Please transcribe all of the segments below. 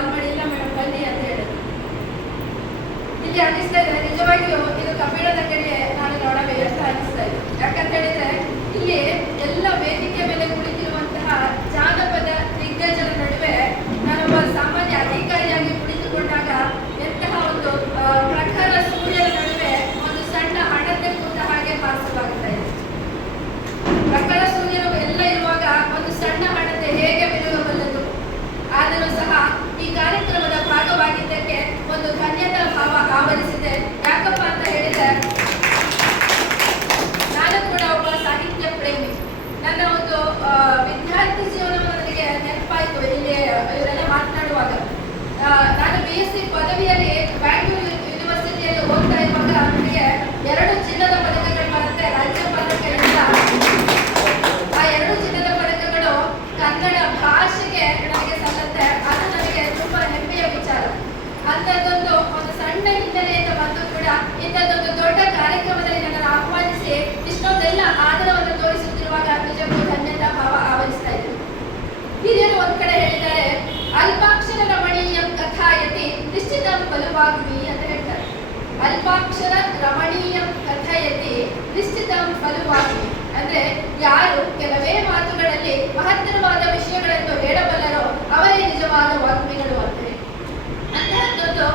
ಕಾಲ್ ಮಾಡಿಲ್ಲ ಮೇಡಮ್, ಬನ್ನಿ ಅಂತ ಹೇಳಿದ್ರು. ಇಲ್ಲಿ ಅನಿಸ್ತಾ ಇದೆ, ನಿಜವಾಗಿಯೂ ಇದು ಕಬ್ಬಿಣದ ಕಡೆಗೆ ನಾನು ನೋಡ ಎಷ್ಟು ಅನಿಸ್ತಾ ಇದೆ. ಯಾಕಂತ ಹೇಳಿದ್ರೆ, ಇಲ್ಲಿ ಎಲ್ಲ ವೇದಿಕೆ 这个关键的 ಕಾರ್ಯಕ್ರಮದಲ್ಲಿ ನನ್ನನ್ನು ಆಹ್ವಾನಿಸಿ ಇಷ್ಟೊಂದೆಲ್ಲ ಆದರವನ್ನು ತೋರಿಸುತ್ತಿರುವಾಗ ನಿಜಕ್ಕೂ ಧನ್ಯತಾ ಭಾವ ಆವರಿಸ್ತಾ ಇದ್ರು ಹಿರಿಯರು ಒಂದ್ ಕಡೆ ಹೇಳಿದ್ದಾರೆ ಅಲ್ಪಾಕ್ಷರ ರಮಣೀಯ ಕಥಾಯತಿ ನಿಶ್ಚಿತ ಬಲವಾಗುವಿ ಅಂತ ಹೇಳ್ತಾರೆ. ಅಲ್ಪಾಕ್ಷರ ರಮಣೀಯ ಕಥಯತಿ ನಿಶ್ಚಿತ ಬಲವಾಗುವಿ ಅಂದ್ರೆ ಯಾರು ಕೆಲವೇ ಮಾತುಗಳಲ್ಲಿ ಮಹತ್ತರವಾದ ವಿಷಯಗಳನ್ನು ಹೇಳಬಲ್ಲರೋ ಅವರೇ ನಿಜವಾದ ವಾಗ್ಮಿಗಳು ಅಂತಾರೆ ಅಂತಹದ್ದೊಂದು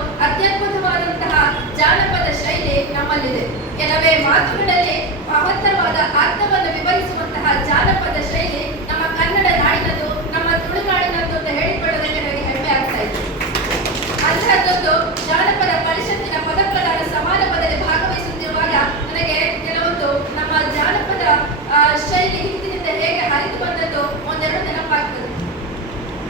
ಅತ್ಯದ್ಭುತವಾದಂತಹ ಜಾನಪದ ಶೈಲಿ ನಮ್ಮಲ್ಲಿದೆ. ಕೆಲವೇ ಮಾತುಗಳಲ್ಲಿ ಮಹತ್ತರವಾದ ಅರ್ಥವನ್ನು ವಿವರಿಸುವಂತಹ ಜಾನಪದ ಶೈಲಿ ನಮ್ಮ ಕನ್ನಡ ನಾಡಿನದು ನಮ್ಮ ತುಳುನಾಡಿನದ್ದು ಅಂತ ಹೇಳಿಕೊಳ್ಳೋದಕ್ಕೆ ನನಗೆ ಹೆಮ್ಮೆ ಆಗ್ತಾ ಇದೆ ಅಂತಹದ್ದೊಂದು ಜಾನಪದ ಪರಿಷತ್ತಿನ ಪದಪ್ರದಾನ ಸಮಾರಂಭದಲ್ಲಿ ಭಾಗವಹಿಸುತ್ತಿರುವಾಗ ನನಗೆ ಕೆಲವೊಂದು ನಮ್ಮ ಜಾನಪದ ಆ, ಶೈಲಿ ಹಿಂದಿನಿಂದ ಹೇಗೆ ಹರಿದು ಬಂದದ್ದು ಒಂದೆರಡು ನೆನಪಾಗ್ತದೆ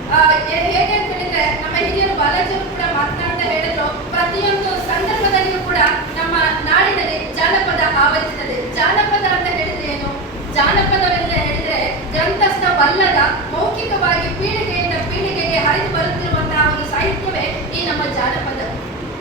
ಆ, ಹೇ- ಹೇಗೆ ಅಂತ ಹೇಳಿದ್ರೆ ನಮ್ಮ ಹಿರಿಯರು ಬಾಲಾಜಿಯವರು ಕೂಡ ಮಾತನಾಡ್ತಾ ಹೇಳಿದ್ರು ಪ್ರತಿಯೊಂದು ಸಂದರ್ಭದಲ್ಲಿಯೂ ಕೂಡ ನಮ್ಮ ನಾಡಿನಲ್ಲಿ ಜಾನಪದ ಆವರಿಸುತ್ತದೆ ಜಾನಪದ ಅಂತ ಹೇಳಿದ್ರೆ ಏನು ಜಾನಪದವೆಂದ ಹೇಳಿದ್ರೆ ಗ್ರಂಥಸ್ಥವಲ್ಲದ ಮೌಖಿಕವಾಗಿ ಪೀಳಿಗೆಯಿಂದ ಪೀಳಿಗೆಗೆ ಹರಿದು ಬರುತ್ತಿರುವಂತಹ ಒಂದು ಸಾಹಿತ್ಯವೇ ಈ ನಮ್ಮ ಜಾನಪದ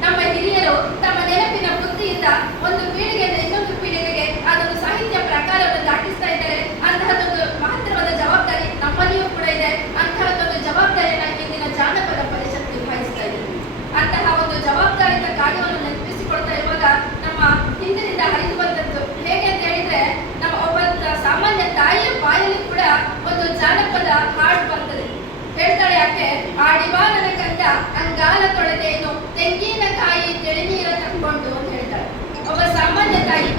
ನಮ್ಮ ಹಿರಿಯರು ತಮ್ಮ ನೆನಪಿನ ಬುದ್ಧಿಯಿಂದ ಒಂದು ಪೀಳಿಗೆಯಿಂದ ಇನ್ನೊಂದು ಪೀಳಿಗೆಗೆ ಅದೊಂದು ಸಾಹಿತ್ಯ ಪ್ರಕಾರವನ್ನು ದಾಟಿಸ್ತಾ ಇದ್ದಾರೆ ಅಂತಹದ್ದೊಂದು ಮಹತ್ತರವಾದ ಜವಾಬ್ದಾರಿ ನಮ್ಮಲ್ಲಿಯೂ ಕೂಡ ಇದೆ ಅಂತಹದ್ದೊಂದು ಜವಾಬ್ದಾರಿಯನ್ನ ಇಂದಿನ ಜಾನಪದ ಪರಿಷತ್ ನಿರ್ವಹಿಸ್ತಾ ಇದೆ ಅಂತಹ ಒಂದು ಜವಾಬ್ದಾರಿತ ಕಾರ್ಯವನ್ನು ನೆನಪಿಸಿಕೊಳ್ತಾ ಇರುವಾಗ ನಮ್ಮ ಹಿಂದಿನಿಂದ ಹರಿದು ಬಂದದ್ದು ಹೇಗೆ ಅಂತ ಹೇಳಿದ್ರೆ ನಮ್ಮ ಒಬ್ಬ ತ- ಸಾಮಾನ್ಯ ತಾಯಿಯ ಬಾಯಲ್ಲಿ ಕೂಡ ಒಂದು ಜಾನಪದ ಹಾಡು ಬರ್ತದೆ ಹೇಳ್ತಾಳೆ ಯಾಕೆ ಆಡಿಬಾ ನನ್ನ ಕಂದ ಅಂಗಾಲ ತೊಳೆದೇನು ತೆಂಗಿನಕಾಯಿ ತಿಳಿನೀರ ತಕ್ಕೊಂಡು ಅಂತ ಹೇಳ್ತಾಳೆ ಒಬ್ಬ ಸಾಮಾನ್ಯ ತಾಯಿ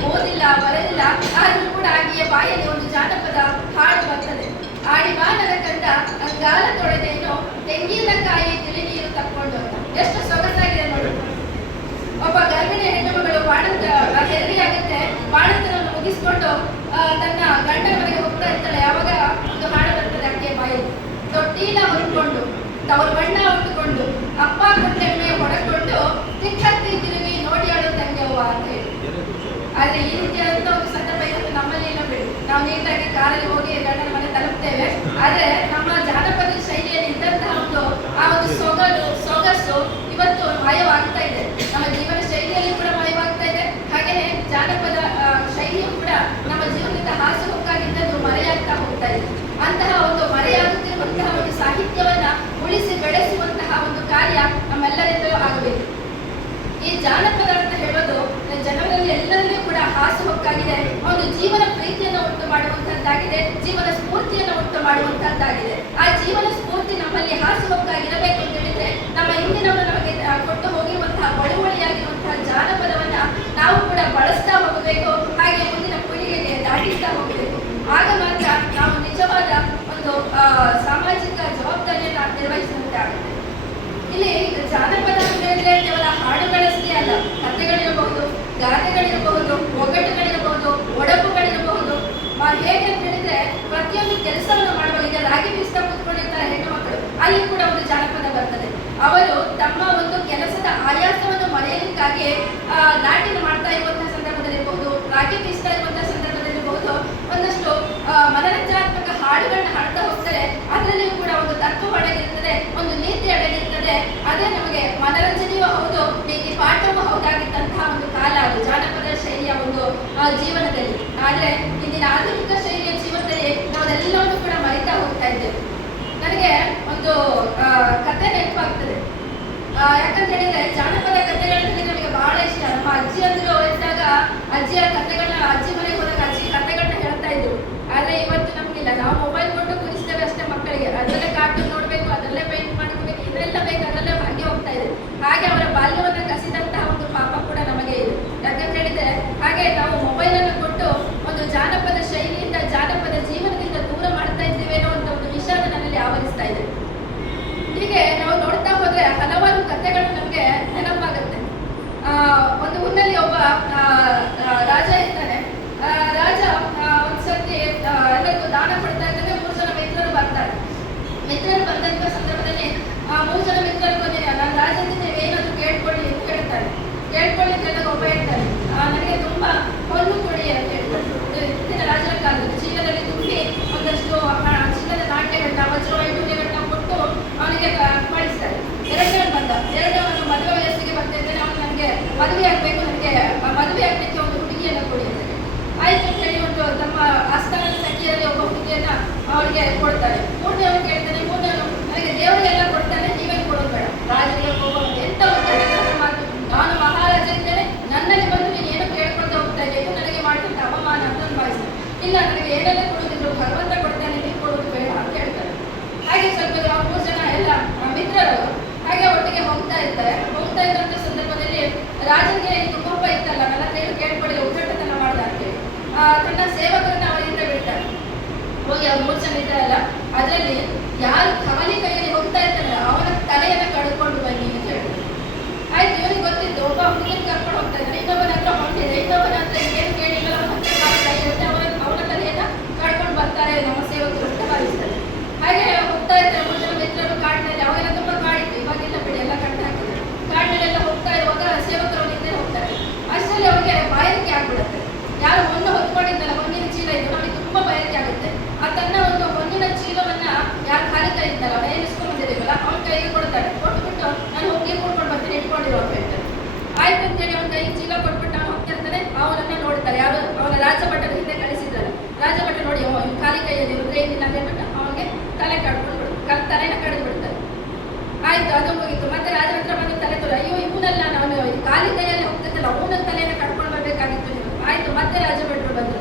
ಓದಿಲ್ಲ ಬರಲಿಲ್ಲ ಆದ್ರೂ ಕೂಡ ಆಕೆಯ ಬಾಯಲ್ಲಿ ಒಂದು ಜಾನಪದ ಹಾಡು ಬರ್ತದೆ. ಆಡಿ ನನ್ನ ಕಂದ ಅಂಗಾಲ ತೊಳೆದೇನು ತೆಂಗಿನಕಾಯಿ ತಿಳಿನೀರು ತಕ್ಕೊಂಡು ಎಷ್ಟು ಸೊಗಸಾಗಿದೆ ನೋಡಿ. ಒಬ್ಬ ಗರ್ಭಿಣಿ ಹೆಣ್ಣು ಮಗಳು ಬಾಣಂತ ಹೆರಿಗೆ ಆಗುತ್ತೆ ಬಾಣಂತನವನ್ನು ಮುಗಿಸ್ಕೊಂಡು ತನ್ನ ಗಂಡನ ಮನೆಗೆ ಹೋಗ್ತಾ ಇರ್ತಾಳೆ. ಯಾವಾಗ ಒಂದು ಹಾಡು ಬರ್ತದೆ ಅಕ್ಕಿಯ ಬಾಯಲ್ಲಿ. ತೊಟ್ಟಿಲ ಹೊತ್ಕೊಂಡು, ತವರು ಬಣ್ಣ ಉಟ್ಕೊಂಡು ಅಪ್ಪ ಕೊಟ್ಟೆಮ್ಮೆ ಹೊಡಕೊಂಡು, ತಿಕ್ಕತ್ತಿ ತಿರುಗಿ ನೋಡಿ ಆಡೋ ತಂಗ್ಯವ್ವ ಅಂತ ಹೇಳಿ. ಆದ್ರೆ ಈ ರೀತಿಯಾದಂತ ಒಂದು ಸಂದರ್ಭ ಇವತ್ತು ನಮ್ಮಲ್ಲಿ ಇಲ್ಲ ಬಿಡಿ. ನಾವು ನೀಟಾಗಿ ಕಾರಲ್ಲಿ ಹೋಗಿ ಗಂಡನ ಮನೆ ತಲುಪ್ತೇವೆ. ಆದ್ರೆ ನಮ್ಮ ಜಾನಪದ ಶೈಲಿಯಲ್ಲಿ ಇದ್ದಂತಹ ಒಂದು ಆ ಒಂದು ಸೊಗಲು ಸೊಗಸು ಇವತ್ತು ಮಾಯವಾಗ್ತಾ ಇದೆ. ನಮ್ಮ ಜೀವನ ಶೈಲಿಯಲ್ಲಿ ಕೂಡ ಮಾಯವಾಗ್ತಾ ಇದೆ. ಹಾಗೆಯೇ ಜಾನಪದ ಶೈಲಿಯು ಕೂಡ ನಮ್ಮ ಜೀವನದ ಹಾಸು ಹೊಕ್ಕಾಗಿದ್ದದ್ದು ಮರೆಯಾಗ್ತಾ ಹೋಗ್ತಾ ಇದೆ. ಅಂತಹ ಒಂದು ಮರೆಯಾಗುತ್ತಿರುವಂತಹ ಒಂದು ಸಾಹಿತ್ಯವನ್ನ ಉಳಿಸಿ ಬೆಳೆಸುವಂತಹ ಒಂದು ಕಾರ್ಯ ನಮ್ಮೆಲ್ಲರಿಂದಲೂ ಆಗಬೇಕು. ಈ ಜಾನಪದ ಅಂತ ಕೂಡ ಒಂದು ಜೀವನ ಪ್ರೀತಿಯನ್ನು ಉಂಟು ಮಾಡುವಂತಹದ್ದಾಗಿದೆ, ಜೀವನ ಸ್ಫೂರ್ತಿಯನ್ನು ಉಂಟು ಮಾಡುವಂತಹದ್ದಾಗಿದೆ. ಆ ಜೀವನ ಸ್ಫೂರ್ತಿ ನಮ್ಮಲ್ಲಿ ಹಾಸು ಹೊಕ್ಕಾಗಿರಬೇಕು ಅಂತ ಹೇಳಿದ್ರೆ ನಮ್ಮ ಹಿಂದಿನವರು ನಮಗೆ ಆ, ಕೊಟ್ಟು ಹೋಗಿರುವಂತಹ ಬಳುವಳಿಯಾಗಿರುವಂತಹ ಜಾನಪದವನ್ನ ನಾವು ಕೂಡ ಬಳಸ್ತಾ ಹೋಗಬೇಕು ಹಾಗೆ ಮುಂದಿನ ಪೀಳಿಗೆಗೆ ದಾಟಿಸ್ತಾ ಹೋಗಬೇಕು ಆಗ ಮಾತ್ರ ನಾವು ನಿಜವಾದ ಒಂದು ಆ, ಸಾಮಾಜಿಕ ಜವಾಬ್ದಾರಿಯನ್ನ ನಿರ್ವಹಿಸಿದಂತೆ ಆಗುತ್ತೆ ಇಲ್ಲಿ ಜಾನಪದ ಅಂತ ಹೇಳಿದ್ರೆ ಕೇವಲ ಹಾಡುಗಳಷ್ಟೇ ಅಲ್ಲ ಕಥೆಗಳಿರಬಹುದು ಗಾದೆಗಳಿರಬಹುದು ಒಗಟುಗಳಿರಬಹುದು ಒಡಪುಗಳಿರಬಹುದು ಮ- ಹೇಗೆ ಅಂತ ಹೇಳಿದ್ರೆ ಪ್ರತಿಯೊಂದು ಕೆಲಸವನ್ನು ಮಾಡುವ ಈಗ ರಾಗಿ ಬೀಸ್ತಾ ಕೂತ್ಕೊಂಡಿರ್ತಾರೆ ಹೆಣ್ಣು ಮಕ್ಕಳು ಅಲ್ಲಿ ಕೂಡ ಒಂದು ಜಾನಪದ ಬರ್ತದೆ ಅವರು ತಮ್ಮ ಒಂದು ಕೆಲಸದ ಆಯಾಸವನ್ನು ಮರೆಯಲಿಕ್ಕಾಗಿ ಆ, ನಾಟ್ಯ ಮಾಡ್ತಾ ಇರುವಂತಹ ಸಂದರ್ಭದಲ್ಲಿರಬಹುದು ರಾಗಿ ಬೀಸ್ತಾ ಇರುವಂತಹ ಸಂದರ್ಭದಲ್ಲಿರಬಹುದು ಒಂದಷ್ಟು ಆ, ಮನರಂಜನಾತ್ಮಕ ಹಾಡುಗಳನ್ನ ಹಾಡ್ತಾ ಹೋಗ್ತಾರೆ. ಅದರಲ್ಲಿಯೂ ಕೂಡ ಒಂದು ತತ್ವ ಅಡಗಿರ್ತದೆ ಒಂದು ನೀತಿ ಅಡಗಿರ್ತದೆ. ಅದೇ ನಮಗೆ ಮನರಂಜನೆಯೂ ಹೌದು ನೀತಿ ಪಾಠವೂ ಹೌದಾಗಿದ್ದಂತಹ ಒಂದು ಕಾಲ ಅದು ಜಾನಪದ ಶೈಲಿಯ ಒಂದು ಜೀವನದಲ್ಲಿ. ಆದ್ರೆ ಇಂದಿನ ಆಧುನಿಕ ಶೈಲಿಯ ಜೀವನದಲ್ಲಿ ನಾವು ಅದೆಲ್ಲವನ್ನು ಕೂಡ ಮರಿತಾ ಹೋಗ್ತಾ ಇದ್ದೇವೆ. ನನಗೆ ಒಂದು ಕತೆ ನೆನಪಾಗ್ತದೆ. ಯಾಕಂತ ಹೇಳಿದ್ರೆ ಜಾನಪದ ಕಥೆಗಳಲ್ಲಿ ನಮಗೆ ಬಹಳ ಇಷ್ಟ ನಮ್ಮ ಅಜ್ಜಿ ಅಂದ್ರು ಇದ್ದಾಗ ಅಜ್ಜಿಯ ಕಥೆಗಳನ್ನ ಅಜ್ಜಿ ಮನೆಗೆ ಹೋದಾಗ ಅಜ್ಜಿ ಕಥೆಗಳನ್ನ ಹೇಳ್ತಾ ಇದ್ರು ಆದ್ರೆ ಇವತ್ತು ನಮ್ಗಿಲ್ಲ ನಾವು ಮೊಬೈಲ್ ಕೊಟ್ಟು ಕುರಿಸ್ತೇವೆ ಅಷ್ಟೇ ಮಕ್ಕಳಿಗೆ ಅದರಲ್ಲೇ ಕಾರ್ಟೂನ್ ನೋಡ್ಬೇಕು ಅದರಲ್ಲೇ ಪೇಂಟ್ ಮಾಡ್ಕೋಬೇಕು ಇದೆಲ್ಲ ಬೇಕು ಅದರಲ್ಲೇ ಹಾಗೆ ಹೋಗ್ತಾ ಇದೆ ಹಾಗೆ ಅವರ ಬಾಲ್ಯವನ್ನ ಕಸಿದಂತಹ ಒಂದು ಪಾಪ ಕೂಡ ನಮಗೆ ಇದೆ ಯಾಕಂತ ಹೇಳಿದ್ರೆ ಹಾಗೆ ನಾವು ಮೊಬೈಲ್ ಅನ್ನು ಕೊಟ್ಟು ಒಂದು ಜಾನಪದ ಶೈಲಿಯಿಂದ ಜಾನಪದ ಜೀವನದಿಂದ ದೂರ ಮಾಡ್ತಾ ಇದ್ದೇವೇನೋ ಅಂತ ಒಂದು ವಿಷಾದ ನನ್ನಲ್ಲಿ ಆವರಿಸ್ತಾ ಇದೆ ಹೀಗೆ ನಾವು ನೋಡ್ತಾ ಹೋದ್ರೆ ಹಲವಾರು ಕಥೆಗಳು ನಮಗೆ ನೆನಪಾಗುತ್ತೆ ಆ, ಒಂದು ಊರಿನಲ್ಲಿ ಒಬ್ಬ ಆ, ಆ, ರಾಜ ಇರ್ತಾನೆ ಆ, ರಾಜ ಆ, ಒಂದ್ಸತಿ ಆ, ಎಲ್ಲರಿಗೂ ದಾನ ಕೊಡ್ತಾ ಇದ್ದಾನೆ ಮೂರು ಜನ ಮಿತ್ರರು ಬರ್ತಾರೆ ಮಿತ್ರರು ಸಂದರ್ಭದಲ್ಲಿ ಆ ಮೂರು ಜನ ಮಿತ್ರರಿಗೂ ನಾನು ನೀವು ಏನಾದ್ರು ಕೇಳ್ಕೊಳ್ಳಿ ಅಂತ ಹೇಳ್ತಾರೆ ಕೇಳ್ಕೊಳ್ಳಿ ಅಂತ ಒಬ್ಬ ಹೇಳ್ತಾನೆ ಆ, ನನಗೆ ತುಂಬಾ ಕೊಲ್ಲು ಕೊಡಿ ಅಂತ ಹೇಳ್ತಾರೆ. ಹಿಂದಿನ ರಾಜರ ಕಾಲದಲ್ಲಿ ಚೀಲದಲ್ಲಿ ತುಂಬಿ ಒಂದಷ್ಟು ಚೀಲದ ನಾಟ್ಯಗಳನ್ನ ವಜ್ರ ವೈಢೂರ್ಯಗಳನ್ನ ಕೊಟ್ಟು ಅವನಿಗೆ ಕಳಿಸ್ತಾರೆ ಎರಡನೇ ಬಂದ. ಎರಡನೇ ಮದುವೆ ವಯಸ್ಸಿಗೆ ಬರ್ತಿದ್ದೇನೆ ಅವನು ನನಗೆ ಮದುವೆ ಆಗಬೇಕು ನನಗೆ ಮದುವೆ ಆಗಲಿಕ್ಕೆ ಒಂದು ಹುಡುಗಿಯನ್ನು ಕೊಡಿ ಅಂತ. ಆಯ್ತು ಹೇಳಿ ಒಂದು ತಮ್ಮ ಆಸ್ಥಾನದ ಸಖಿಯಲ್ಲಿ ಒಬ್ಬ ಹುಡುಗಿಯನ್ನ ಅವಳಿಗೆ ಕೊಡ್ತಾರೆ. ಮೂರನೇವನು ಕೇಳ್ತಾನೆ ಮೂರನೇ ದೇವರಿಗೆಲ್ಲ ಕೊಡ್ತಾನೆ ನೀವೇನು ಕೊಡೋದು ಬೇಡ. ರಾಜರಿಗೆ ಹೋಗೋ ಆಯ್ತು ಅದು ಮುಗಿತು ಮತ್ತೆ ರಾಜರ ಹತ್ರ ಬಂದು ತಲೆ ತೊಳೆ ಅಯ್ಯೋ, ಇವನಲ್ಲ ನಾನು ಖಾಲಿ ಕೈಯಲ್ಲಿ ಹೋಗ್ತಿದ್ದಲ್ಲ ಅವನ ತಲೆಯನ್ನು ಕಟ್ಕೊಂಡು ಬರಬೇಕಾಗಿತ್ತು ನೀವು ಆಯ್ತು, ಮತ್ತೆ ರಾಜಭಟ್ರು ಬಂದ್ರು.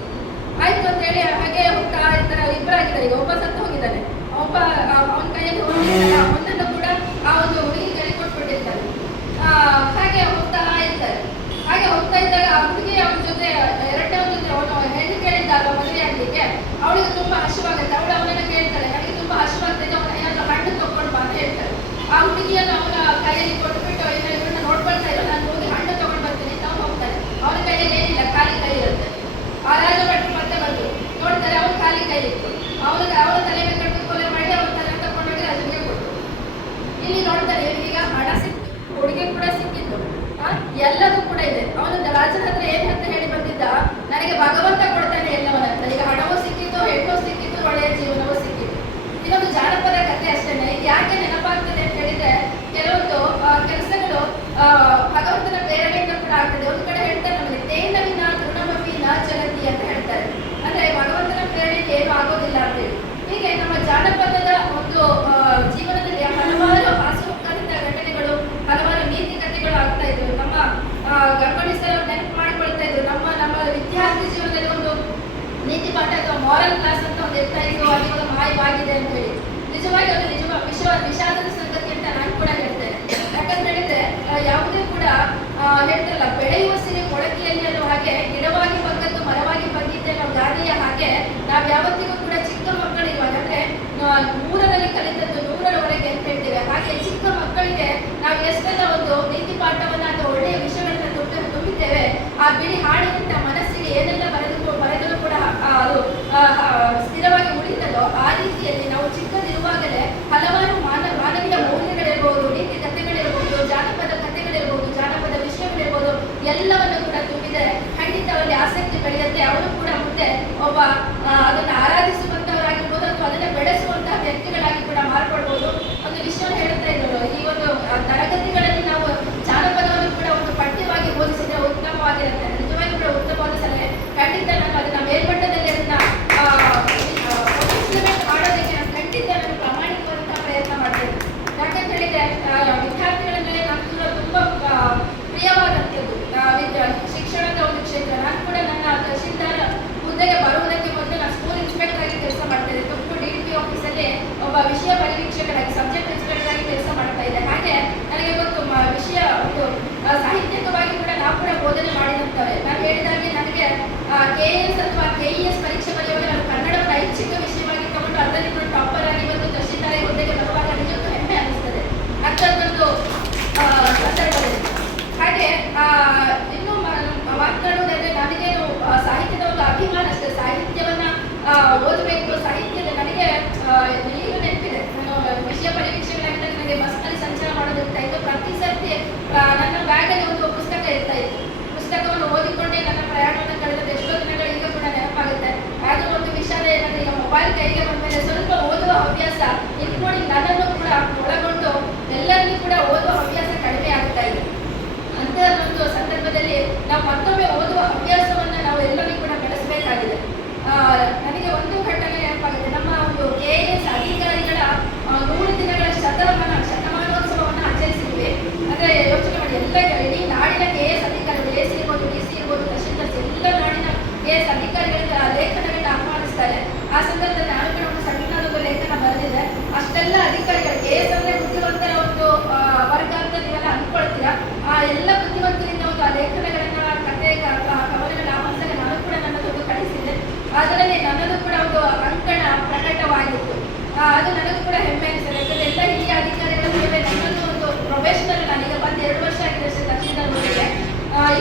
ಆಯ್ತು ಅಂತ ಹೇಳಿ ಹಾಗೆ ಹೋಗ್ತಾ ಇರ್ತಾರೆ ಇಬ್ಬರಾಗಿದ್ದಾರೆ ಈಗ ಒಬ್ಬ ಸತ್ತು ಹೋಗಿದ್ದಾನೆ. ಒಬ್ಬ ಅವನ ಕೈಯಲ್ಲಿ ಹೋಗಿದ್ದಾನೆ ಅವನನ್ನು ಕೂಡ ಆ ಒಂದು ಹುಡುಗಿ ಕೈ ಕೊಟ್ಬಿಟ್ಟಿರ್ತಾರೆ ಹಾಗೆ ಹೋಗ್ತಾ ಇರ್ತಾರೆ. ಹಾಗೆ ಹೋಗ್ತಾ ಇದ್ದಾಗ ಆ ಹುಡುಗಿ ಅವನ ಜೊತೆ, ಎರಡನೇ ಜೊತೆ ಅವನು ಹೆಣ್ಣು ಕೇಳಿದ್ದಾಗ ಮದುವೆ ಆಗ್ಲಿಕ್ಕೆ. ಅವಳಿಗೆ ತುಂಬಾ ಹಸಿವಾಗುತ್ತೆ. ಗುಣಮಟ್ಟವನ್ನು ಅಥವಾ ಒಳ್ಳೆಯ ವಿಷಯಗಳನ್ನು ತುಂಬಿ ತುಂಬಿದ್ದೇವೆ ಆ ಬಿಳಿ ಹಾಡಿನಿಂದ ಮನಸ್ಸಿಗೆ ಏನೆಲ್ಲ ಬರೆದು ಬರೆದರೂ ಕೂಡ ಅದು ಸ್ಥಿರವಾಗಿ ಉಳಿತದೋ ಆ ರೀತಿಯಲ್ಲಿ ನಾವು ಚಿಕ್ಕದಿರುವಾಗಲೇ ಹಲವಾರು ಮಾನ ಮಾನವೀಯ ಮೌಲ್ಯಗಳಿರ್ಬೋದು, ನೀತಿ ಕಥೆಗಳಿರ್ಬೋದು, ಜಾನಪದ ಕಥೆಗಳಿರ್ಬೋದು, ಜಾನಪದ ವಿಷಯಗಳಿರ್ಬೋದು, ಎಲ್ಲವನ್ನು ಕೂಡ ತುಂಬಿದರೆ ಖಂಡಿತವಾಗಿ ಆಸಕ್ತಿ ಬೆಳೆಯುತ್ತೆ. ಅವರು ಕೂಡ ಮುಂದೆ ಒಬ್ಬ ಅದನ್ನು ಆರಾಧಿಸುವಂತವರಾಗಿರ್ಬೋದು ಅಥವಾ ಅದನ್ನ ಬೆಳೆಸುವಂತಹ ವ್ಯಕ್ತಿಗಳಾಗಿ ಕೂಡ ಮಾರ್ಪಡ್ಬೋದು. ಒಂದು ವಿಷಯ ಹೇಳ್ತಾ ಇದ್ದಾರೆ Gracias. ಬಾರಿ ಕೈಗೆ ಸ್ವಲ್ಪ ಓದುವ ಹವ್ಯಾಸ ಇನ್ಕ್ಲೂಡಿಂಗ್ ನನ್ನನ್ನು ಕೂಡ ಒಳಗೊಂಡು ಎಲ್ಲರಿಗೂ ಕೂಡ ಓದುವ ಹವ್ಯಾಸ ಕಡಿಮೆ ಆಗ್ತಾ ಇದೆ. ಅಂತ ಒಂದು ಸಂದರ್ಭದಲ್ಲಿ ನಾವು ಮತ್ತೊಮ್ಮೆ ಓದುವ ಹವ್ಯಾಸವನ್ನು ನಾವು ಎಲ್ಲರಿಗೂ ಕೂಡ ಬೆಳೆಸಬೇಕಾಗಿದೆ ನನಗೆ ಒಂದು ಘಟನೆ ನೆನಪಾಗಿದೆ ನಮ್ಮ ಒಂದು ಕೆ ಎಸ್ ಅಧಿಕಾರಿಗಳ ನೂರು ದಿನಗಳ ಶತಮಾನ, ಶತಮಾನೋತ್ಸವವನ್ನು ಆಚರಿಸಿದ್ವಿ. ಅಂದರೆ ಯೋಚನೆ ಮಾಡಿ, ಎಲ್ಲ ಇಡೀ ನಾಡಿನ ಕೆ ಎಸ್ ಅಧಿಕಾರಿಗಳು, ಎ ಸಿ ಇರ್ಬೋದು, ಡಿ ಸಿ ಇರ್ಬೋದು ಎಲ್ಲ ನಾಡಿನ ಕೆ ಎಸ್ ಅಧಿಕಾರಿಗಳಿಂದ ಲೇಖನಗಳನ್ನ ಆಹ್ವಾನಿಸ್ತಾರೆ. ಆ ಸಂದರ್ಭದಲ್ಲಿ ನಾನು ಕೂಡ ಒಂದು ಸಂವಿಧಾನದ ಲೇಖನ ಬರೆದಿದೆ. ಅಷ್ಟೆಲ್ಲ ಅಧಿಕಾರಿಗಳು ಕೆ ಎಸ್ ಅಂದ್ರೆ ಬುದ್ಧಿವಂತರ ಒಂದು ವರ್ಗ ಅಂತ ನೀವೆಲ್ಲ ಅನ್ಕೊಳ್ತೀರಾ ಆ ಎಲ್ಲ ಬುದ್ಧಿವಂತರಿಂದ ಒಂದು, ಆ ಲೇಖನಗಳನ್ನ ಕತೆ ಕವನಗಳ ಆಮಂತ್ರಣ ನಾನು ಕೂಡ ನನ್ನದೊಂದು ಕಳಿಸಿದ್ದೆ. ಅದರಲ್ಲಿ ನನ್ನದು ಕೂಡ ಒಂದು ಅಂಕಣ ಪ್ರಕಟವಾಗಿತ್ತು. ಅದು ನನಗೂ ಕೂಡ ಹೆಮ್ಮೆ ಅನಿಸ್ತದೆ ಯಾಕಂದ್ರೆ ಎಲ್ಲ ಹಿರಿಯ ಅಧಿಕಾರಿಗಳ ಮೇಲೆ ನನ್ನದು ಒಂದು ಪ್ರೊಫೆಷನಲ್ ನಾನೀಗ ಬಂದು ಎರಡು ವರ್ಷ ಆಗಿದೆ ಅಷ್ಟೇ ತಕ್ಷಣದ ಮೇಲೆ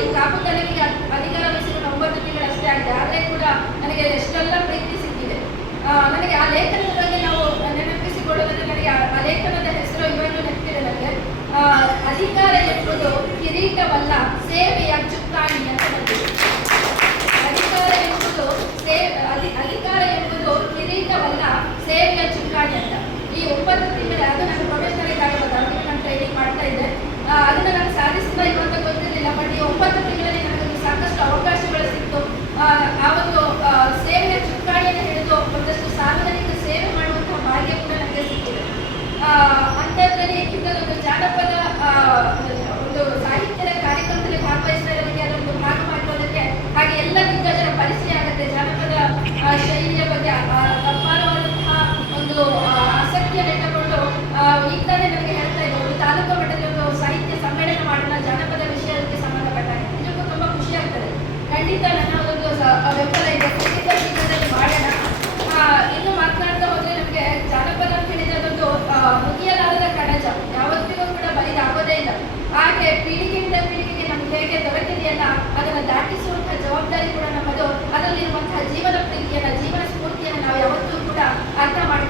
ಈ ಕಾಪು ತಲೆಗೆ ಅಧಿಕಾರ ವಹಿಸಿದ ಒಂಬತ್ತು ತಿಂಗಳಷ್ಟೇ ಆಗಿದೆ. ಆದರೆ ಕೂಡ ನನಗೆ ಎಷ್ಟೆಲ್ಲ ಪ್ರೀತಿಸಿ ನನಗೆ ಆ ಲೇಖನದ ಬಗ್ಗೆ ನಾವು ನೆನಪಿಸಿಕೊಳ್ಳೋದಂದ್ರೆ ನನಗೆ ಆ ಲೇಖನದ ಹೆಸರು ಇವಾಗಲೂ ನೆನಪಿದೆ ನನಗೆ. ಅಧಿಕಾರ ಎಂಬುದು ಕಿರೀಟವಲ್ಲ ಸೇವೆಯ ಚುಕ್ಕಾಣಿ ಅಂತ ಬಂದಿದೆ. ಅಧಿಕಾರ ಎಂಬುದು ಸೇ- ಅಧಿ- ಅಧಿಕಾರ ಎಂಬುದು ಕಿರೀಟವಲ್ಲ ಸೇವೆಯ ಚುಕ್ಕಾಣಿ ಅಂತ. ಈ ಒಂಬತ್ತು ತಿಂಗಳ ಅದು ನಾನು ಪ್ರೊಫೆಷನಲ್ ಇದ್ದಾಗ ಅದಕ್ಕೆ ನಾನು ಟ್ರೈನಿಂಗ್ ಮಾಡ್ತಾ ಇದ್ದೆ. ಅದನ್ನು ನಾನು ಸಾಧಿಸಿದ ಇವಂತ ಗೊತ್ತಿರಲಿಲ್ಲ ಬಟ್ ಈ ಒಂಬತ್ತು ತಿಂಗಳಲ್ಲಿ ನನಗೆ ಸಾಕಷ್ಟು ಅವಕಾಶಗಳು ಸಿಕ್ತು. ಆ, ಒಂದು ಸೇವೆಯ ಹಿಡಿದು ಒಂದಷ್ಟು ಸಾರ್ವಜನಿಕ ಸೇವೆ ಮಾಡುವಂತಹ ಭಾಗ್ಯ ಕೂಡ ನನಗೆ ಸಿಕ್ಕಿದೆ. ಅಂಥದ್ರಲ್ಲಿ ಇಂಥದ್ದೊಂದು ಜಾನಪದ ಒಂದು ಸಾಹಿತ್ಯದ ಕಾರ್ಯಕ್ರಮದಲ್ಲಿ ಭಾಗವಹಿಸ್ತಾ ಅದೊಂದು ಭಾಗ ಮಾಡುವುದಕ್ಕೆ ಹಾಗೆ ಎಲ್ಲ ದಿಗ್ಗಜರ ಪರಿಚಯ ಆಗುತ್ತೆ. ಜಾನಪದ ಶೈಲಿಯ ಬಗ್ಗೆ ಅಪಾರವಾದಂತಹ ಒಂದು ಆಸಕ್ತಿಯನ್ನು ಇಟ್ಟುಕೊಂಡು ಈಗ ತಾನೇ ನನಗೆ ಹೇಳ್ತಾ ಇದ್ದೆ ಒಂದು ತಾಲೂಕು ಮಟ್ಟದಲ್ಲಿ ಒಂದು ಸಾಹಿತ್ಯ ಸಮ್ಮೇಳನ ಮಾಡೋಣ, ಜಾನಪದ ವಿಷಯಕ್ಕೆ ಸಂಬಂಧಪಟ್ಟ ಇದಕ್ಕೂ ತುಂಬಾ ಖುಷಿ ಆಗ್ತದೆ. ಖಂಡಿತ ನನ್ನ ಒಂದು ಬೆಂಬಲ ಇದೆ ಖಂಡಿತ ಶೀಘ್ರದಲ್ಲಿ ಮಾಡೋಣ ಆ, ಇನ್ನು ಮಾತನಾಡ್ತಾ ಹೋದ್ರೆ ನಮಗೆ ಜಾನಪದ ಅಂತ ಹೇಳಿದ್ರೆ ಅದೊಂದು ಆ, ಮುಗಿಯಲಾರದ ಯಾವತ್ತಿಗೂ ಕೂಡ ಬಲಿದಾಗೋದೇ ಇಲ್ಲ. ಹಾಗೆ ಪೀಳಿಗೆಯಿಂದ ಪೀಳಿಗೆಗೆ ನಮ್ಗೆ ಹೇಗೆ ದೊರಕಿದೆಯಲ್ಲ ಅದನ್ನು ದಾಟಿಸುವಂತಹ ಜವಾಬ್ದಾರಿ ಕೂಡ ನಮ್ಮದು. ಅದರಲ್ಲಿರುವಂತಹ ಜೀವನ ಪ್ರೀತಿಯನ್ನ, ಜೀವನ ಸ್ಫೂರ್ತಿಯನ್ನು ನಾವು ಯಾವತ್ತೂ ಕೂಡ ಅರ್ಥ ಮಾಡ್ಕೊಳ್ಬೇಕು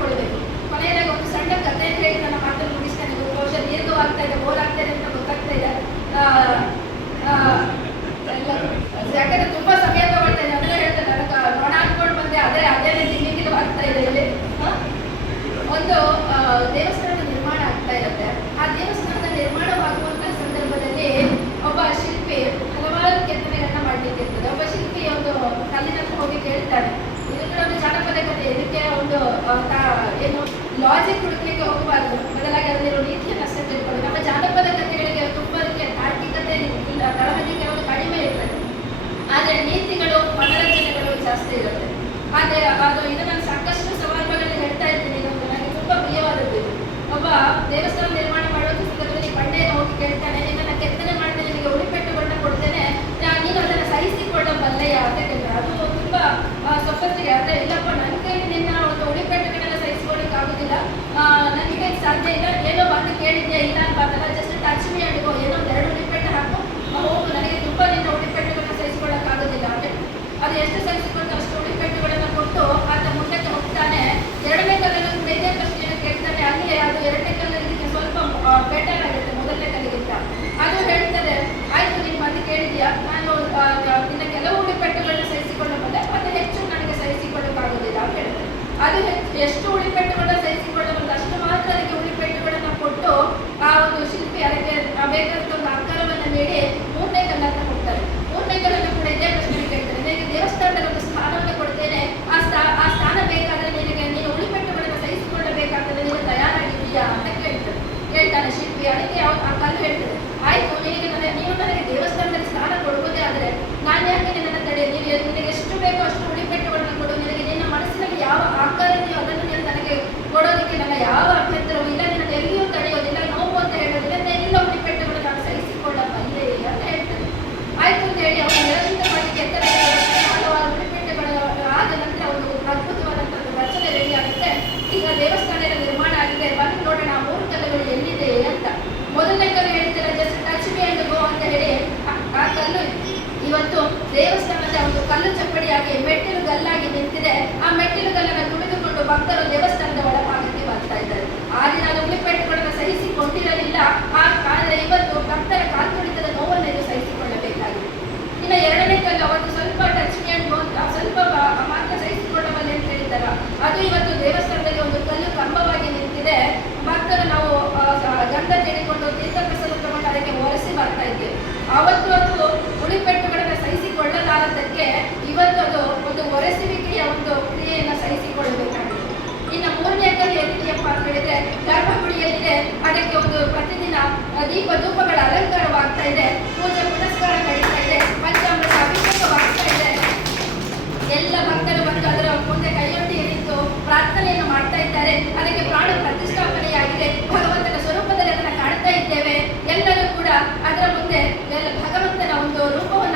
ಬರ್ತಾ ಇದ್ದೇವೆ ಅವತ್ತು ಅದು ಉಳಿಪೆಟ್ಟುಗಳನ್ನು ಸಹಿಸಿಕೊಳ್ಳಲಾರದಕ್ಕೆ ಇವತ್ತು ಅದು ಒಂದು ಒರೆಸುವಿಕೆಯ ಒಂದು ಕ್ರಿಯೆಯನ್ನು ಸಹಿಸಿಕೊಳ್ಳಬೇಕಾಗಿದೆ. ಇನ್ನು ಮೂರನೇ ಕಲ್ಲು ಎಲ್ಲಿದೆಯಪ್ಪ ಅಂತ ಹೇಳಿದ್ರೆ ಗರ್ಭಗುಡಿಯಲ್ಲಿದೆ ಅದಕ್ಕೆ ಒಂದು ಪ್ರತಿದಿನ ದೀಪ ಧೂಪಗಳ ಅಲಂಕಾರವಾಗ್ತಾ ಇದೆ. ಪೂಜೆ ಪುನಸ್ಕಾರ ನಡೀತಾ ಇದೆ. ಪಂಚಾಮೃತ ಅಭಿಷೇಕವಾಗ್ತಾ ಇದೆ. ಎಲ್ಲ ಭಕ್ತರು ಬಂದು ಅದರ ಮುಂದೆ ಕೈಯೊಟ್ಟಿ ನಿಂತು ಪ್ರಾರ್ಥನೆಯನ್ನು ಮಾಡ್ತಾ ಇದ್ದಾರೆ. ಅದಕ್ಕೆ ಪ್ರಾಣ ಪ್ರತಿಷ್ಠಾಪನೆಯಾಗಿದೆ. ಭಗವಂತನ ಸ್ವರೂಪದಲ್ಲಿ ಅದನ್ನು ಕಾಣ್ತಾ ಇದ್ದೇವೆ. ಎಲ್ಲರೂ ಕೂಡ ಅದರ ಮುಂದೆ ಭಗವಂತನ ಒಂದು ರೂಪವನ್ನು